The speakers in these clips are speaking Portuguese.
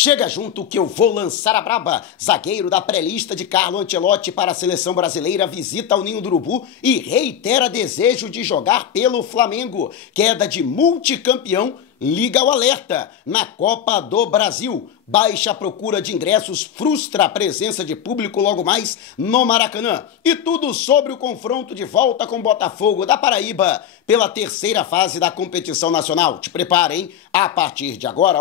Chega junto que eu vou lançar a braba. Zagueiro da pré-lista de Carlo Ancelotti para a seleção brasileira visita o Ninho do Urubu e reitera desejo de jogar pelo Flamengo. Queda de multicampeão liga o alerta. Na Copa do Brasil, baixa procura de ingressos frustra a presença de público logo mais no Maracanã. E tudo sobre o confronto de volta com Botafogo da Paraíba pela terceira fase da competição nacional. Te prepara, hein? A partir de agora,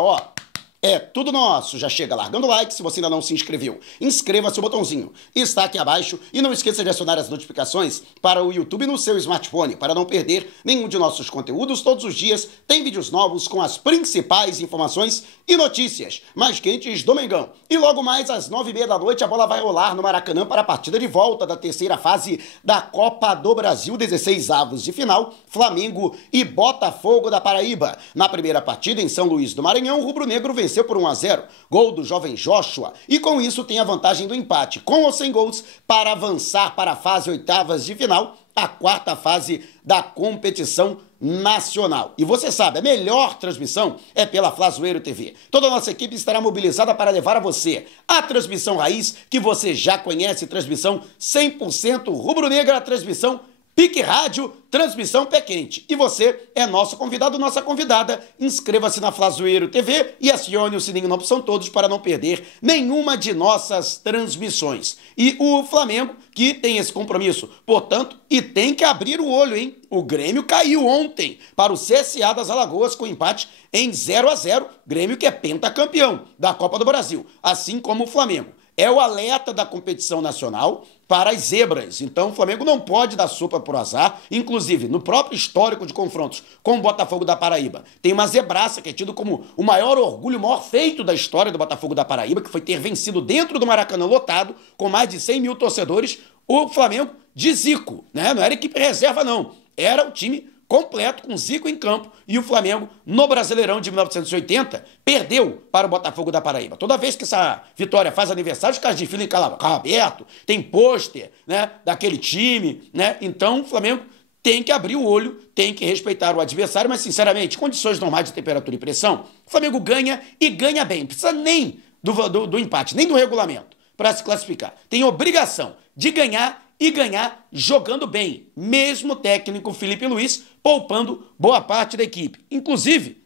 é tudo nosso. Já chega largando o like se você ainda não se inscreveu. Inscreva-se o botãozinho. Está aqui abaixo e não esqueça de acionar as notificações para o YouTube no seu smartphone para não perder nenhum de nossos conteúdos. Todos os dias tem vídeos novos com as principais informações e notícias mais quentes do Mengão. E logo mais às 9h30 da noite a bola vai rolar no Maracanã para a partida de volta da terceira fase da Copa do Brasil, 16avos de final, Flamengo e Botafogo da Paraíba. Na primeira partida em São Luís do Maranhão, o rubro-negro venceu por 1-0, gol do jovem Joshua, e com isso tem a vantagem do empate, com ou sem gols, para avançar para a fase oitavas de final, a quarta fase da competição nacional. E você sabe, a melhor transmissão é pela Flazoeiro TV. Toda a nossa equipe estará mobilizada para levar a você a transmissão raiz que você já conhece, transmissão 100% rubro-negra, transmissão Pique Rádio, transmissão pé quente. E você é nosso convidado, nossa convidada. Inscreva-se na Flazoeiro TV e acione o sininho na opção todos para não perder nenhuma de nossas transmissões. E o Flamengo, que tem esse compromisso, portanto, e tem que abrir o olho, hein? O Grêmio caiu ontem para o CSA das Alagoas com empate em 0-0. Grêmio que é pentacampeão da Copa do Brasil, assim como o Flamengo. É o alerta da competição nacional para as zebras. Então o Flamengo não pode dar sopa por azar. Inclusive, no próprio histórico de confrontos com o Botafogo da Paraíba, tem uma zebraça que é tido como o maior orgulho, o maior feito da história do Botafogo da Paraíba, que foi ter vencido dentro do Maracanã lotado, com mais de 100 mil torcedores, o Flamengo de Zico, né? Não era equipe reserva, não. Era o time completo, com Zico em campo, e o Flamengo, no Brasileirão de 1980, perdeu para o Botafogo da Paraíba. Toda vez que essa vitória faz aniversário, os caras desfilam em carro aberto, tem pôster, né, daquele time, né? Então o Flamengo tem que abrir o olho, tem que respeitar o adversário, mas sinceramente, condições normais de temperatura e pressão, o Flamengo ganha e ganha bem. Não precisa nem do empate, nem do regulamento para se classificar. Tem obrigação de ganhar e ganhar jogando bem, mesmo o técnico Felipe Luiz poupando boa parte da equipe. Inclusive,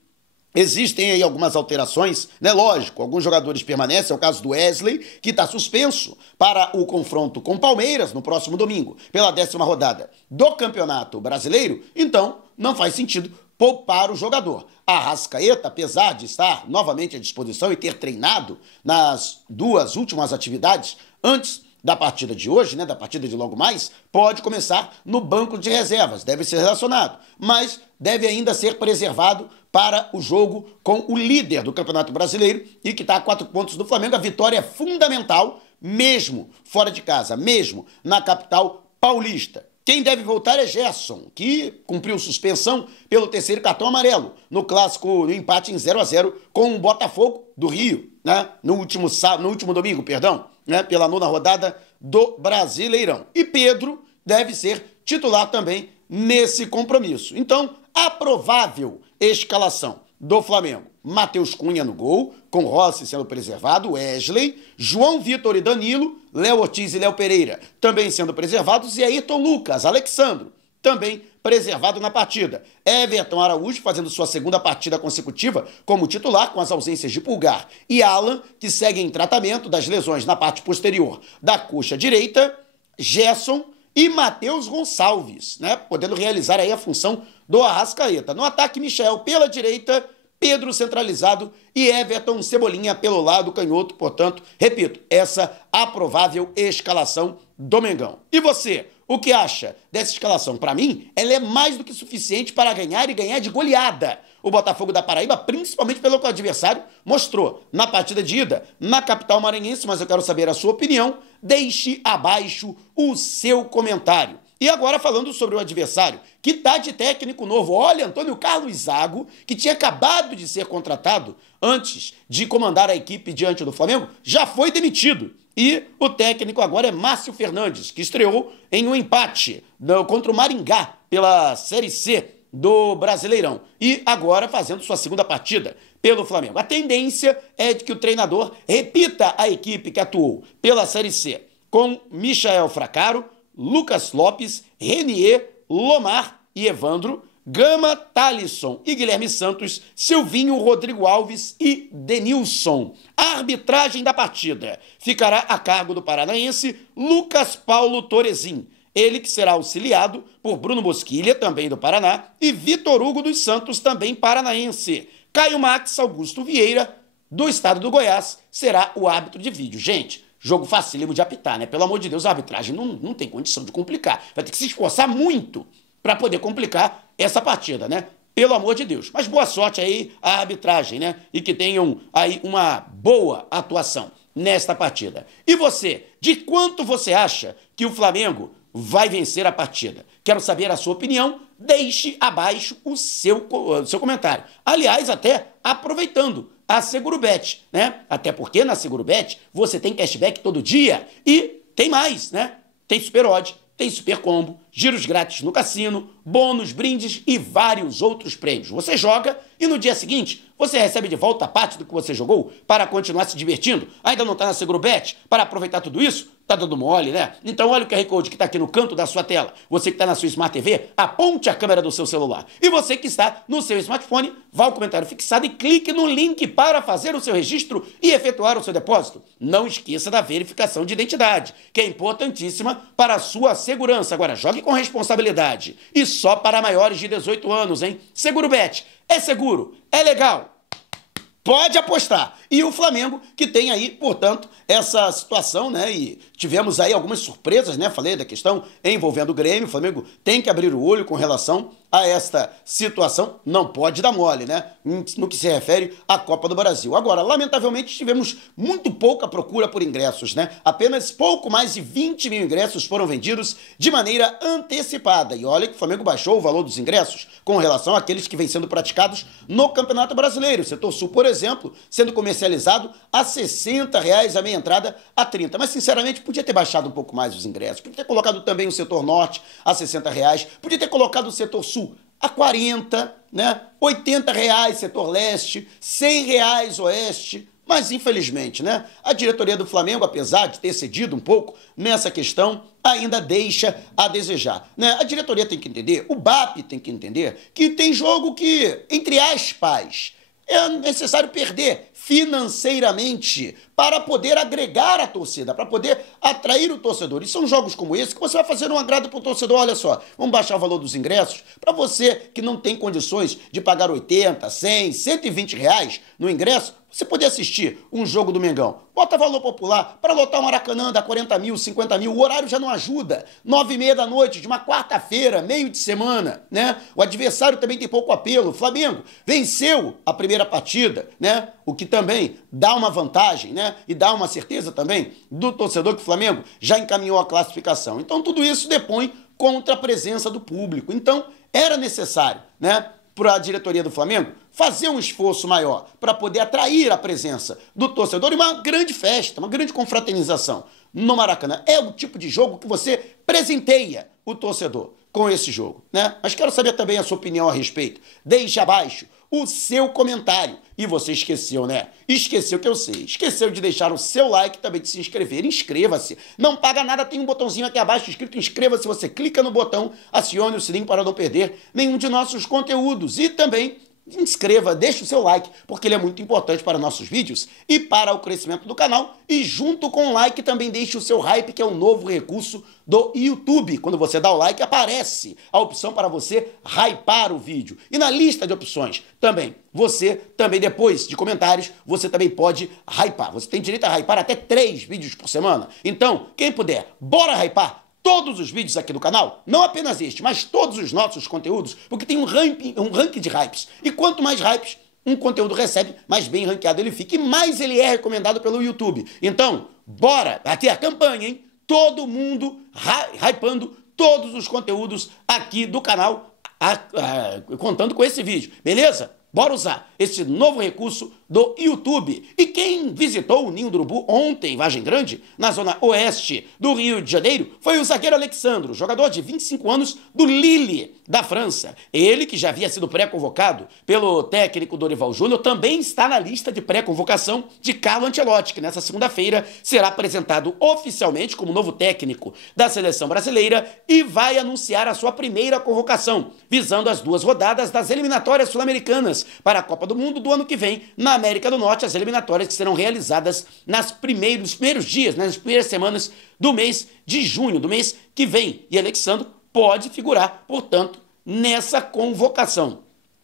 existem aí algumas alterações, né? Lógico, alguns jogadores permanecem, é o caso do Wesley, que está suspenso para o confronto com o Palmeiras no próximo domingo, pela 10ª rodada do Campeonato Brasileiro, então não faz sentido poupar o jogador. A Arrascaeta, apesar de estar novamente à disposição e ter treinado nas duas últimas atividades antes da partida de hoje, né, da partida de logo mais, pode começar no banco de reservas, deve ser relacionado, mas deve ainda ser preservado para o jogo com o líder do Campeonato Brasileiro e que está a 4 pontos do Flamengo. A vitória é fundamental, mesmo fora de casa, mesmo na capital paulista. Quem deve voltar é Gerson, que cumpriu suspensão pelo terceiro cartão amarelo no clássico, no empate em 0-0 com o Botafogo do Rio, né? No último domingo, né? Pela 9ª rodada do Brasileirão. E Pedro deve ser titular também nesse compromisso. Então, a provável escalação do Flamengo: Matheus Cunha no gol, com Rossi sendo preservado, Wesley, João Vitor e Danilo, Léo Ortiz e Léo Pereira também sendo preservados, e Ayrton Lucas, Alexandro, também preservado na partida. Everton Araújo fazendo sua segunda partida consecutiva como titular, com as ausências de Pulgar e Alan, que seguem em tratamento das lesões na parte posterior da coxa direita, Gerson e Matheus Gonçalves, né, podendo realizar aí a função do Arrascaeta. No ataque, Michel pela direita, Pedro centralizado e Everton Cebolinha pelo lado canhoto. Portanto, repito, essa a provável escalação do Mengão. E você, o que acha dessa escalação? Para mim, ela é mais do que suficiente para ganhar e ganhar de goleada o Botafogo da Paraíba, principalmente pelo que o adversário mostrou na partida de ida na capital maranhense, mas eu quero saber a sua opinião. Deixe abaixo o seu comentário. E agora falando sobre o adversário, que tá de técnico novo. Olha, Antônio Carlos Zago, que tinha acabado de ser contratado antes de comandar a equipe diante do Flamengo, já foi demitido. E o técnico agora é Márcio Fernandes, que estreou em um empate contra o Maringá pela Série C do Brasileirão e agora fazendo sua segunda partida pelo Flamengo. A tendência é de que o treinador repita a equipe que atuou pela Série C com Michael Fracaro, Lucas Lopes, Renier, Lomar e Evandro, Gama, Thalisson e Guilherme Santos, Silvinho, Rodrigo Alves e Denilson. A arbitragem da partida ficará a cargo do paranaense Lucas Paulo Torezin. Ele que será auxiliado por Bruno Bosquilha, também do Paraná, e Vitor Hugo dos Santos, também paranaense. Caio Max Augusto Vieira, do estado do Goiás, será o árbitro de vídeo. Gente, jogo facílimo de apitar, né? Pelo amor de Deus, a arbitragem não tem condição de complicar. Vai ter que se esforçar muito para poder complicar essa partida, né? Pelo amor de Deus. Mas boa sorte aí à arbitragem, né? E que tenham aí uma boa atuação nesta partida. E você, de quanto você acha que o Flamengo vai vencer a partida? Quero saber a sua opinião. Deixe abaixo o seu comentário. Aliás, até aproveitando a Segurobet, né? Até porque na Segurobet você tem cashback todo dia e tem mais, né? Tem Super Odd, tem Super Combo, giros grátis no cassino, bônus, brindes e vários outros prêmios. Você joga e no dia seguinte você recebe de volta a parte do que você jogou para continuar se divertindo. Ainda não está na Segurobet para aproveitar tudo isso? Tá dando mole, né? Então olha o QR Code que está aqui no canto da sua tela. Você que está na sua Smart TV, aponte a câmera do seu celular. E você que está no seu smartphone, vá ao comentário fixado e clique no link para fazer o seu registro e efetuar o seu depósito. Não esqueça da verificação de identidade, que é importantíssima para a sua segurança. Agora, jogue com responsabilidade. E só para maiores de 18 anos, hein? Segurobet. É seguro, é legal. Pode apostar. E o Flamengo, que tem aí, portanto, essa situação, né? E tivemos aí algumas surpresas, né? Falei da questão envolvendo o Grêmio. O Flamengo tem que abrir o olho com relação a esta situação. Não pode dar mole, né? No que se refere à Copa do Brasil. Agora, lamentavelmente, tivemos muito pouca procura por ingressos, né? Apenas pouco mais de 20 mil ingressos foram vendidos de maneira antecipada. E olha que o Flamengo baixou o valor dos ingressos com relação àqueles que vêm sendo praticados no Campeonato Brasileiro. O Setor Sul, por exemplo, sendo comercializado a R$ 60, a meia entrada a 30. Mas, sinceramente, podia ter baixado um pouco mais os ingressos. Podia ter colocado também o Setor Norte a R$ 60. Podia ter colocado o Setor Sul a 40, né? R$ 80 Setor Leste, R$ 100 Oeste. Mas, infelizmente, né, a diretoria do Flamengo, apesar de ter cedido um pouco nessa questão, ainda deixa a desejar, né? A diretoria tem que entender, o BAP tem que entender que tem jogo que, entre aspas, é necessário perder financeiramente para poder agregar a torcida, para poder atrair o torcedor. E são jogos como esse que você vai fazer um agrado para o torcedor. Olha só, vamos baixar o valor dos ingressos para você que não tem condições de pagar 80, 100, 120 reais no ingresso, você poder assistir um jogo do Mengão. Bota valor popular para lotar o Maracanã, dá 40 mil, 50 mil, o horário já não ajuda. 9h30 da noite, de uma quarta-feira, meio de semana, né? O adversário também tem pouco apelo. O Flamengo venceu a primeira partida, né? O que também dá uma vantagem, né? E dá uma certeza também do torcedor que o Flamengo já encaminhou a classificação. Então tudo isso depõe contra a presença do público. Então era necessário, né, para a diretoria do Flamengo fazer um esforço maior para poder atrair a presença do torcedor e uma grande festa, uma grande confraternização no Maracanã. É o tipo de jogo que você presenteia o torcedor com esse jogo, né? Mas quero saber também a sua opinião a respeito. Deixe abaixo o seu comentário. E você esqueceu, né? Esqueceu que eu sei. Esqueceu de deixar o seu like, também de se inscrever. Inscreva-se. Não paga nada, tem um botãozinho aqui abaixo escrito inscreva-se. Você clica no botão, acione o sininho para não perder nenhum de nossos conteúdos. E também inscreva, deixe o seu like, porque ele é muito importante para nossos vídeos e para o crescimento do canal. E junto com o like também deixe o seu hype, que é um novo recurso do YouTube. Quando você dá o like, aparece a opção para você hypar o vídeo. E na lista de opções também, você também depois de comentários, você também pode hypar. Você tem direito a hypar até 3 vídeos por semana. Então, quem puder, bora hypar todos os vídeos aqui do canal, não apenas este, mas todos os nossos conteúdos, porque tem um ranking de hypes. E quanto mais hypes um conteúdo recebe, mais bem ranqueado ele fica e mais ele é recomendado pelo YouTube. Então, bora bater a campanha, hein? Todo mundo hypando todos os conteúdos aqui do canal, contando com esse vídeo, beleza? Bora usar esse novo recurso do YouTube. E quem visitou o Ninho do Urubu ontem, em Vargem Grande, na zona oeste do Rio de Janeiro, foi o zagueiro Alexandro, jogador de 25 anos do Lille, da França. Ele, que já havia sido pré-convocado pelo técnico Dorival Júnior, também está na lista de pré-convocação de Carlo Ancelotti, que nessa segunda-feira será apresentado oficialmente como novo técnico da seleção brasileira e vai anunciar a sua primeira convocação, visando as 2 rodadas das eliminatórias sul-americanas para a Copa do Mundo do ano que vem na América do Norte, as eliminatórias que serão realizadas nos primeiros dias, nas primeiras semanas do mês de junho, do mês que vem. E Alexandre pode figurar, portanto, nessa convocação.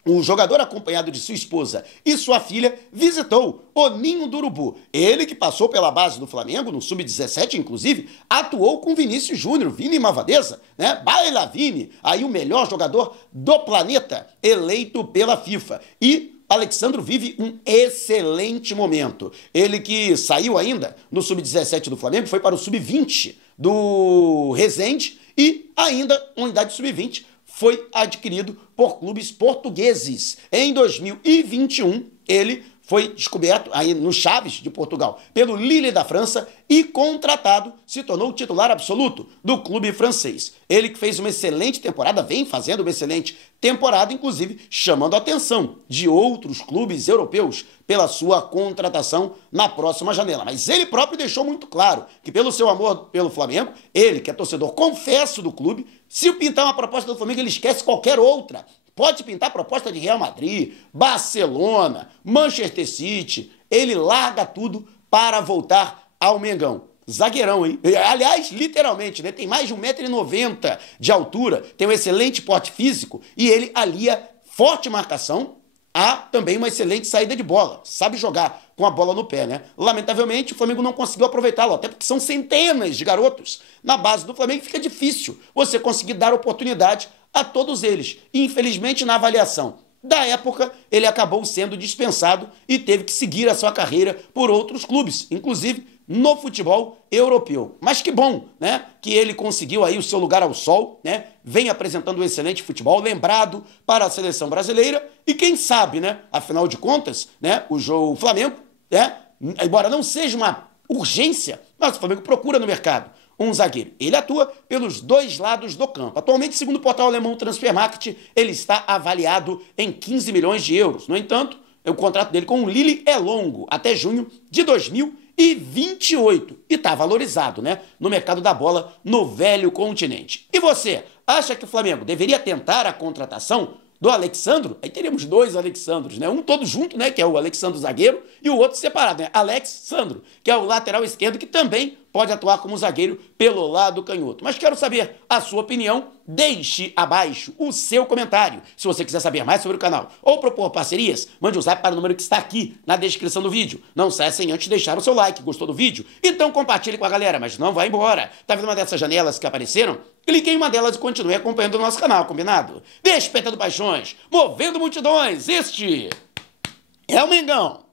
O jogador, acompanhado de sua esposa e sua filha, visitou o Ninho do Urubu. Ele, que passou pela base do Flamengo, no Sub-17, inclusive, atuou com Vinícius Júnior, Vini Malvadeza, né? Baila Vini, aí o melhor jogador do planeta, eleito pela FIFA. E Alexandro vive um excelente momento. Ele que saiu ainda no Sub-17 do Flamengo, foi para o Sub-20 do Resende e ainda, unidade Sub-20, foi adquirido por clubes portugueses. Em 2021, ele foi descoberto aí no Chaves de Portugal pelo Lille da França e contratado, se tornou o titular absoluto do clube francês. Ele que fez uma excelente temporada, vem fazendo uma excelente temporada, inclusive chamando a atenção de outros clubes europeus pela sua contratação na próxima janela. Mas ele próprio deixou muito claro que pelo seu amor pelo Flamengo, ele que é torcedor confesso do clube, se pintar uma proposta do Flamengo, ele esquece qualquer outra. Pode pintar proposta de Real Madrid, Barcelona, Manchester City. Ele larga tudo para voltar ao Mengão. Zagueirão, hein? Aliás, literalmente, né? Tem mais de 1,90 m de altura, tem um excelente porte físico e ele alia forte marcação a também uma excelente saída de bola. Sabe jogar com a bola no pé, né? Lamentavelmente, o Flamengo não conseguiu aproveitá-lo, até porque são centenas de garotos na base do Flamengo, fica difícil você conseguir dar oportunidade a todos eles. E, infelizmente, na avaliação da época, ele acabou sendo dispensado e teve que seguir a sua carreira por outros clubes, inclusive no futebol europeu. Mas que bom, né? Que ele conseguiu aí o seu lugar ao sol, né? Vem apresentando um excelente futebol, lembrado para a seleção brasileira e quem sabe, né? Afinal de contas, né? O Flamengo, né? Embora não seja uma urgência, mas o Flamengo procura no mercado um zagueiro. Ele atua pelos 2 lados do campo. Atualmente, segundo o portal alemão Transfermarkt, ele está avaliado em 15 milhões de euros. No entanto, o contrato dele com o Lille é longo, até junho de 2028. E está valorizado, né? No mercado da bola no velho continente. E você, acha que o Flamengo deveria tentar a contratação do Alexandro? Aí teríamos 2 Alexandros, né? Um todo junto, né? Que é o Alexandro zagueiro e o outro separado, né? Alex Sandro, que é o lateral esquerdo, que também pode atuar como zagueiro pelo lado canhoto. Mas quero saber a sua opinião. Deixe abaixo o seu comentário. Se você quiser saber mais sobre o canal ou propor parcerias, mande um zap para o número que está aqui na descrição do vídeo. Não saia sem antes deixar o seu like. Gostou do vídeo? Então compartilhe com a galera, mas não vai embora. Tá vendo uma dessas janelas que apareceram? Clique em uma delas e continue acompanhando o nosso canal, combinado? Despertando paixões, movendo multidões. Este é o Mengão.